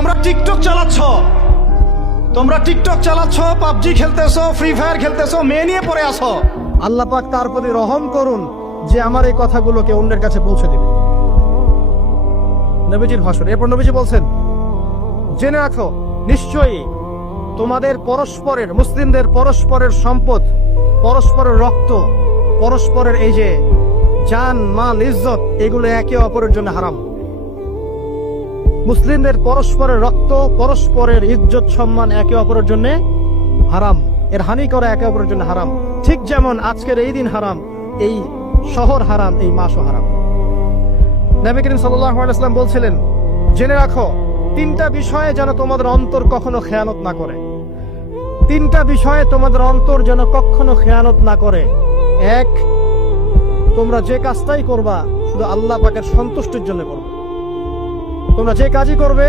তোমরা TikTok চালাচ্ছ, PUBG খেলতেছো, free fire খেলতেছো, মেয়ে নিয়ে পড়ে আসো। আল্লাহ পাক তার প্রতি রহম করুন যে আমার এই কথাগুলোকে অন্যের কাছে পৌঁছে দিবে। নবীজির ভাষণ। এরপর নবীজি বলছেন, জেনে রাখো নিশ্চয়ই তোমাদের পরস্পরের, মুসলিমদের পরস্পরের সম্পদ, পরস্পরের রক্ত, পরস্পরের এই যে জান মাল ইজ্জত, এগুলো একে অপরের জন্য হারাম। মুসলিমদের পরস্পরের রক্ত, পরস্পরের ইজ্জত সম্মান একে অপরের জন্য হারাম। এর হানি করা একে অপরের জন্য হারাম। ঠিক যেমন আজকের এই দিন হারাম, এই শহর হারাম, এই মাসও হারাম। নবী করিম সাল্লাল্লাহু আলাইহি ওয়াসাল্লাম বলছিলেন, জেনে রাখো তিনটা বিষয়ে যেন তোমাদের অন্তর কখনো খেয়ানত না করে। তিনটা বিষয়ে তোমাদের অন্তর যেন কখনো খেয়ানত না করে। এক, তোমরা যে কাজটাই করবা শুধু আল্লাহ পাকের সন্তুষ্টির জন্য করবে। তোমরা যে কাজই করবে